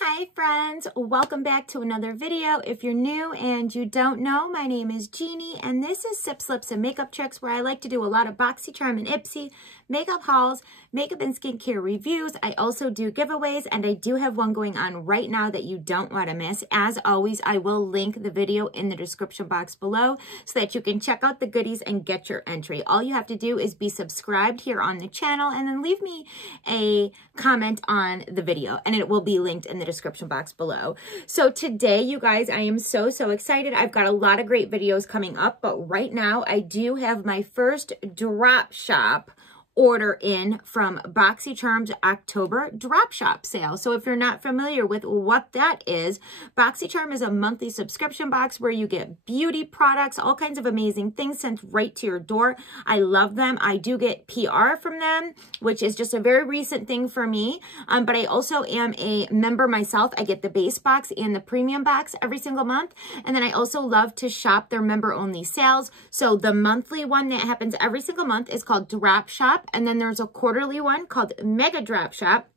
Hi friends, welcome back to another video. If you're new and you don't know, my name is Jeannie and this is Sip Slips and Makeup Tricks, where I like to do a lot of Boxycharm and Ipsy makeup hauls, makeup and skincare reviews. I also do giveaways and I do have one going on right now that you don't want to miss. As always, I will link the video in the description box below so that you can check out the goodies and get your entry. All you have to do is be subscribed here on the channel and then leave me a comment on the video and it will be linked in the description box below. So today, you guys, I am so excited. I've got a lot of great videos coming up, but right now I do have my first drop shop order in from Boxycharm's October drop shop sale. So if you're not familiar with what that is, Boxycharm is a monthly subscription box where you get beauty products, all kinds of amazing things sent right to your door. I love them. I do get PR from them, which is just a very recent thing for me. But I also am a member myself. I get the base box and the premium box every single month. And then I also love to shop their member only sales. So the monthly one that happens every single month is called Drop Shop. And then there's a quarterly one called Mega Drop Shop.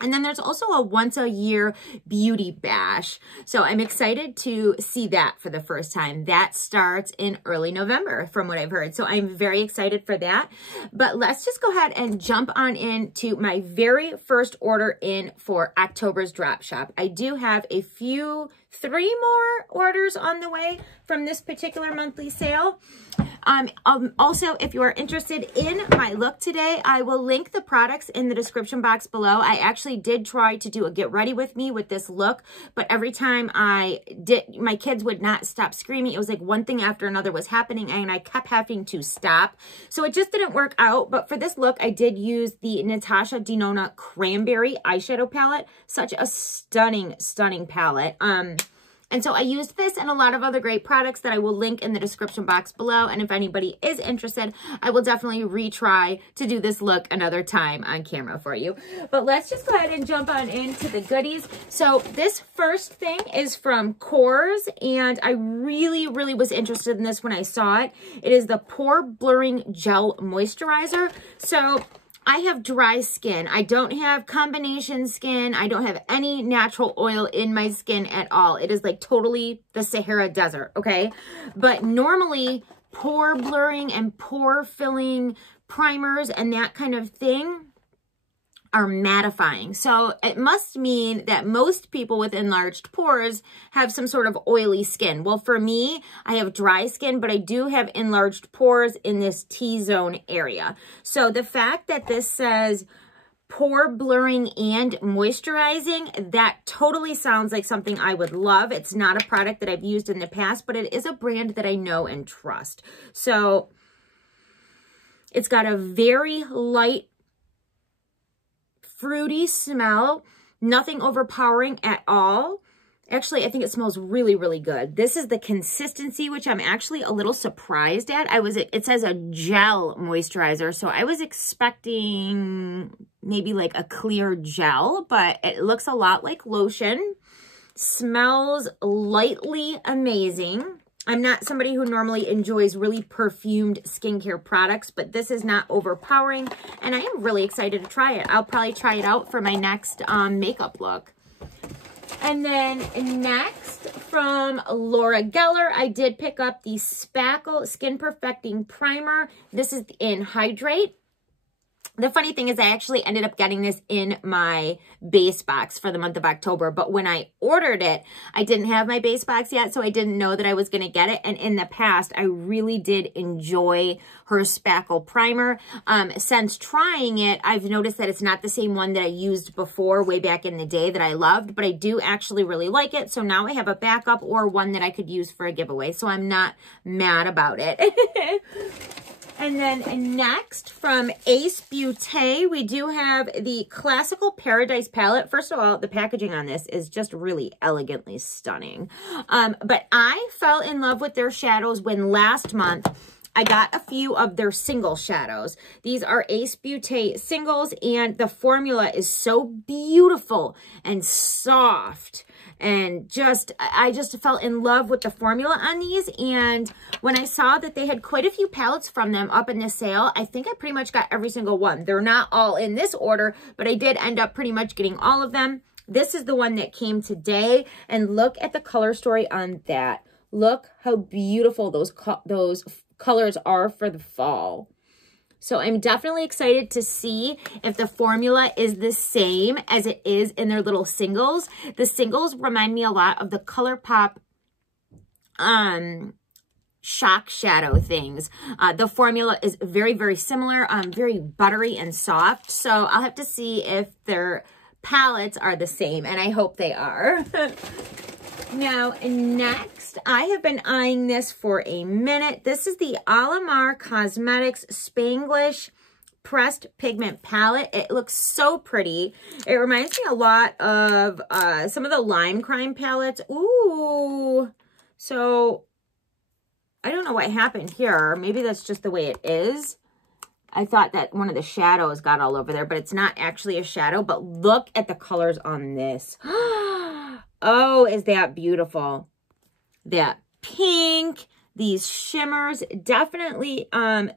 And then there's also a once a year beauty bash. So I'm excited to see that for the first time. That starts in early November from what I've heard. So I'm very excited for that. But let's just go ahead and jump on into my very first order in for October's drop shop. I do have three more orders on the way from this particular monthly sale. Also, if you are interested in my look today, I will link the products in the description box below. I actually did try to do a get ready with me with this look, but every time I did, my kids would not stop screaming. It was like one thing after another was happening and I kept having to stop. So it just didn't work out. But for this look, I did use the Natasha Denona Cranberry eyeshadow palette. Such a stunning palette. And so I used this and a lot of other great products that I will link in the description box below. And if anybody is interested, I will definitely retry to do this look another time on camera for you. But let's just go ahead and jump on into the goodies. So this first thing is from Coors, and I really was interested in this when I saw it. It is the Pore Blurring Gel Moisturizer. So I have dry skin. I don't have combination skin. I don't have any natural oil in my skin at all. It is like totally the Sahara Desert, okay? But normally, pore blurring and pore filling primers and that kind of thing are mattifying. So it must mean that most people with enlarged pores have some sort of oily skin. Well, for me, I have dry skin, but I do have enlarged pores in this T-zone area. So the fact that this says pore blurring and moisturizing, that totally sounds like something I would love. It's not a product that I've used in the past, but it is a brand that I know and trust. So it's got a very light, fruity smell, nothing overpowering at all. Actually, I think it smells really good. This is the consistency, which I'm actually a little surprised at. It says a gel moisturizer, so I was expecting maybe like a clear gel, but it looks a lot like lotion. Smells lightly amazing. I'm not somebody who normally enjoys really perfumed skincare products, but this is not overpowering, and I am really excited to try it. I'll probably try it out for my next makeup look. And then next, from Laura Geller, I did pick up the Spackle Skin Perfecting Primer. This is in Hydrate. The funny thing is I actually ended up getting this in my base box for the month of October, but when I ordered it, I didn't have my base box yet, so I didn't know that I was going to get it. And in the past, I really did enjoy her Spackle Primer. Since trying it, I've noticed that it's not the same one that I used before way back in the day that I loved, but I do actually really like it. So now I have a backup or one that I could use for a giveaway, so I'm not mad about it. And then next, from Ace Beauté, we do have the Classical Paradise palette. First of all, the packaging on this is just really elegantly stunning. But I fell in love with their shadows when last month I got a few of their single shadows. These are Ace Beauté singles, and the formula is so beautiful and soft. And I just fell in love with the formula on these. And when I saw that they had quite a few palettes from them up in this sale, I think I pretty much got every single one. They're not all in this order, but I did end up pretty much getting all of them. This is the one that came today, and look at the color story on that. Look how beautiful those colors are for the fall. So I'm definitely excited to see if the formula is the same as it is in their little singles. The singles remind me a lot of the ColourPop shock shadow things. The formula is very, very similar, very buttery and soft. So I'll have to see if their palettes are the same, and I hope they are. Now, next, I have been eyeing this for a minute. This is the Alamar Cosmetics Spanglish Pressed Pigment Palette. It looks so pretty. It reminds me a lot of some of the Lime Crime palettes. Ooh, so I don't know what happened here. Maybe that's just the way it is. I thought that one of the shadows got all over there, but it's not actually a shadow. But look at the colors on this. Oh, is that beautiful? That pink, these shimmers, definitely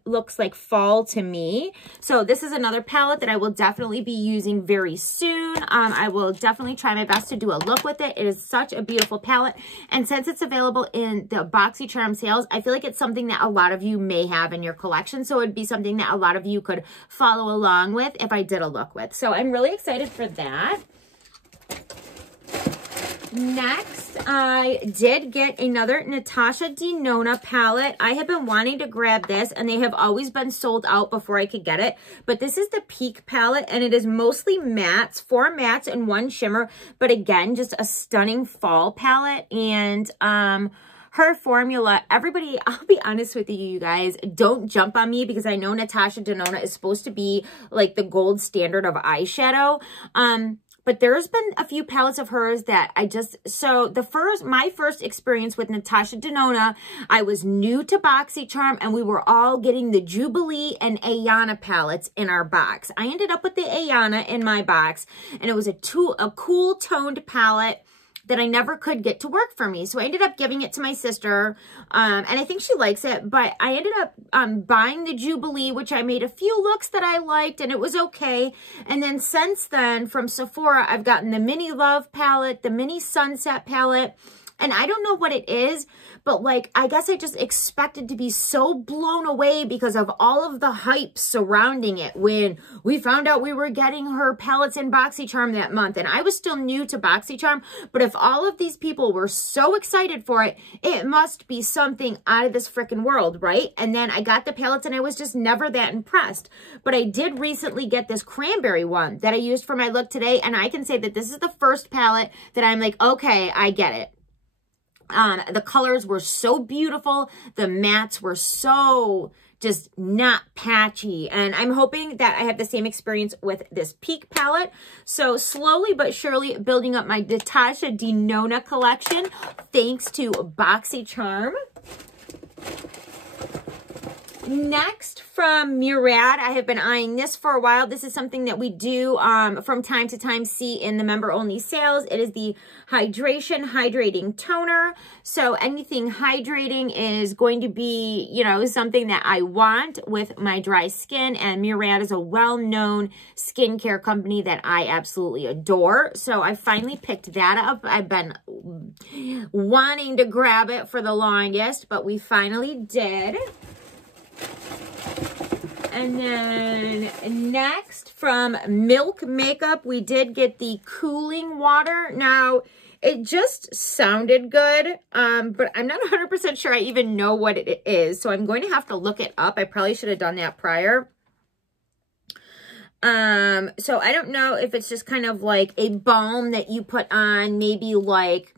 looks like fall to me. So this is another palette that I will definitely be using very soon. I will definitely try my best to do a look with it. It is such a beautiful palette. And since it's available in the Boxycharm sales, I feel like it's something that a lot of you may have in your collection. So it'd be something that a lot of you could follow along with if I did a look with. So I'm really excited for that. Next, I did get another Natasha Denona palette. I have been wanting to grab this, and they have always been sold out before I could get it. But this is the Peak palette, and it is mostly mattes, 4 mattes and 1 shimmer. But again, just a stunning fall palette. And her formula, everybody, I'll be honest with you guys, don't jump on me because I know Natasha Denona is supposed to be like the gold standard of eyeshadow. But there's been a few palettes of hers that I just, so my first experience with Natasha Denona, I was new to Boxycharm, and we were all getting the Jubilee and Ayana palettes in our box. I ended up with the Ayana in my box, and it was a cool toned palette that I never could get to work for me. So I ended up giving it to my sister, and I think she likes it, but I ended up buying the Jubilee, which I made a few looks that I liked, and it was okay. And then since then, from Sephora, I've gotten the Mini Love palette, the Mini Sunset palette, and I don't know what it is, but like, I guess I just expected to be so blown away because of all of the hype surrounding it when we found out we were getting her palettes in Boxycharm that month. And I was still new to Boxycharm, but if all of these people were so excited for it, it must be something out of this freaking world, right? And then I got the palettes and I was just never that impressed. But I did recently get this cranberry one that I used for my look today, and I can say that this is the first palette that I'm like, okay, I get it. The colors were so beautiful. The mattes were so just not patchy. And I'm hoping that I have the same experience with this Peak palette. So slowly but surely building up my Natasha Denona collection thanks to Boxycharm. Next, from Murad, I have been eyeing this for a while. This is something that we do from time to time see in the member-only sales. It is the Hydrating Toner. So anything hydrating is going to be, you know, something that I want with my dry skin. And Murad is a well-known skincare company that I absolutely adore. So I finally picked that up. I've been wanting to grab it for the longest, but we finally did. And then next, from Milk Makeup, we did get the Cooling Water. Now, it just sounded good, but I'm not 100% sure I even know what it is. So I'm going to have to look it up. I probably should have done that prior. So I don't know if it's just kind of like a balm that you put on, maybe like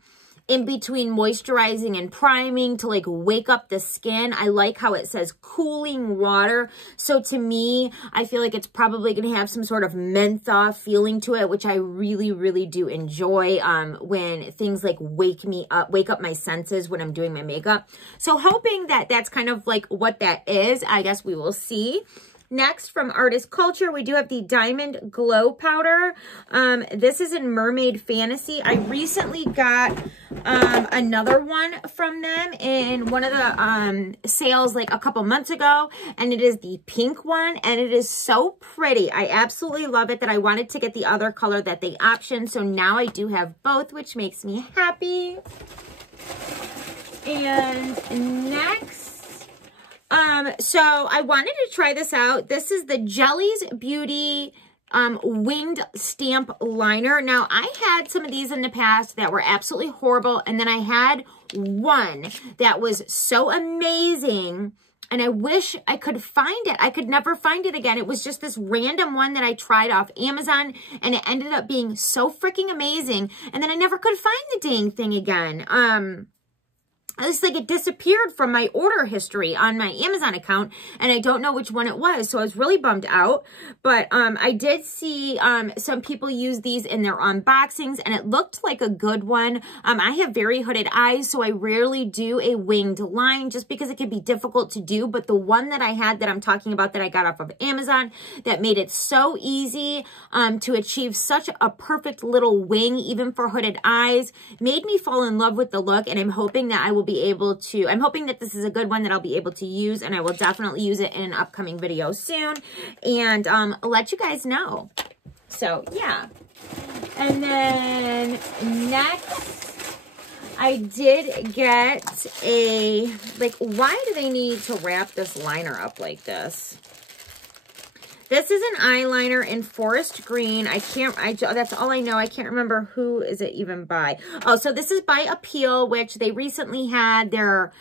in between moisturizing and priming to like wake up the skin. I like how it says cooling water. So to me, I feel like it's probably going to have some sort of mentha feeling to it, which I really, really do enjoy when things like wake up my senses when I'm doing my makeup. So hoping that that's kind of like what that is. I guess we will see. Next, from Artist Culture, we do have the Diamond Glow Powder. This is in Mermaid Fantasy. I recently got another one from them in one of the sales like a couple months ago, and it is the pink one, and it is so pretty. I absolutely love it that I wanted to get the other color that they optioned, so now I do have both, which makes me happy. And next, so I wanted to try this out. This is the Jellies Beauty winged stamp liner. Now, I had some of these in the past that were absolutely horrible, and then I had one that was so amazing, and I wish I could find it. I could never find it again. It was just this random one that I tried off Amazon, and it ended up being so freaking amazing, and then I never could find the dang thing again. It's like it disappeared from my order history on my Amazon account, and I don't know which one it was, so I was really bummed out. But I did see some people use these in their unboxings, and it looked like a good one. I have very hooded eyes, so I rarely do a winged line just because it can be difficult to do. But the one that I had that I'm talking about that I got off of Amazon that made it so easy to achieve such a perfect little wing, even for hooded eyes, made me fall in love with the look, and I'm hoping that I will be able to, I'm hoping that this is a good one that I'll be able to use, and I will definitely use it in an upcoming video soon, and let you guys know. So yeah. And then next, I did get a, like, why do they need to wrap this liner up like this? This is an eyeliner in Forest Green. That's all I know. I can't remember who is it even by. Oh, so this is by Appeal, which they recently had their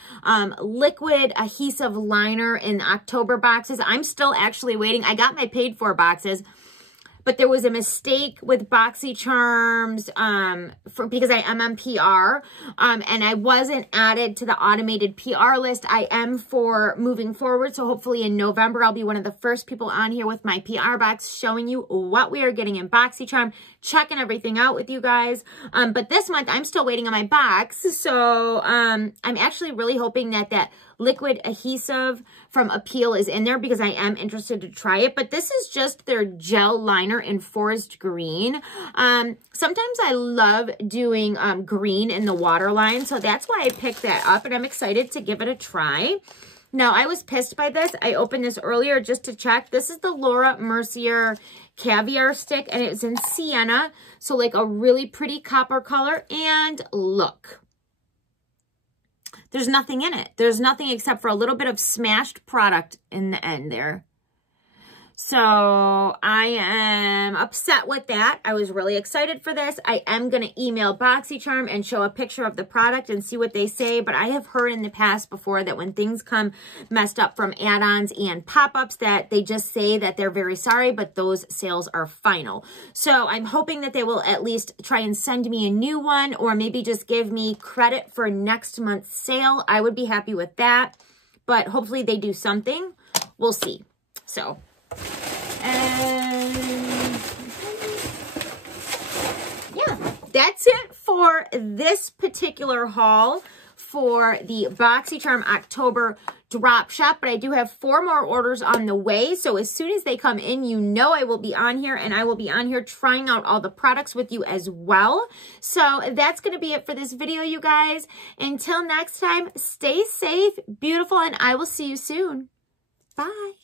liquid adhesive liner in October boxes. I'm still actually waiting. I got my paid for boxes, but there was a mistake with Boxycharms because I am on PR, and I wasn't added to the automated PR list. I am for moving forward, so hopefully in November, I'll be one of the first people on here with my PR box showing you what we are getting in Boxycharm, checking everything out with you guys. But this month, I'm still waiting on my box, so I'm actually really hoping that that liquid adhesive from Appeal is in there because I am interested to try it. But this is just their gel liner in Forest Green. Sometimes I love doing green in the waterline, so that's why I picked that up, and I'm excited to give it a try. Now, I was pissed by this. I opened this earlier just to check. This is the Laura Mercier Caviar Stick, and it's in Sienna, so like a really pretty copper color. And look, there's nothing in it. There's nothing except for a little bit of smashed product in the end there. So I am upset with that. I was really excited for this. I am going to email Boxycharm and show a picture of the product and see what they say. But I have heard in the past before that when things come messed up from add-ons and pop-ups, that they just say that they're very sorry, but those sales are final. So I'm hoping that they will at least try and send me a new one, or maybe just give me credit for next month's sale. I would be happy with that. But hopefully they do something. We'll see. So... and yeah, that's it for this particular haul for the Boxycharm October drop shop. But I do have 4 more orders on the way. So as soon as they come in, you know I will be on here, and I will be on here trying out all the products with you as well. So that's going to be it for this video, you guys. Until next time, stay safe, beautiful, and I will see you soon. Bye.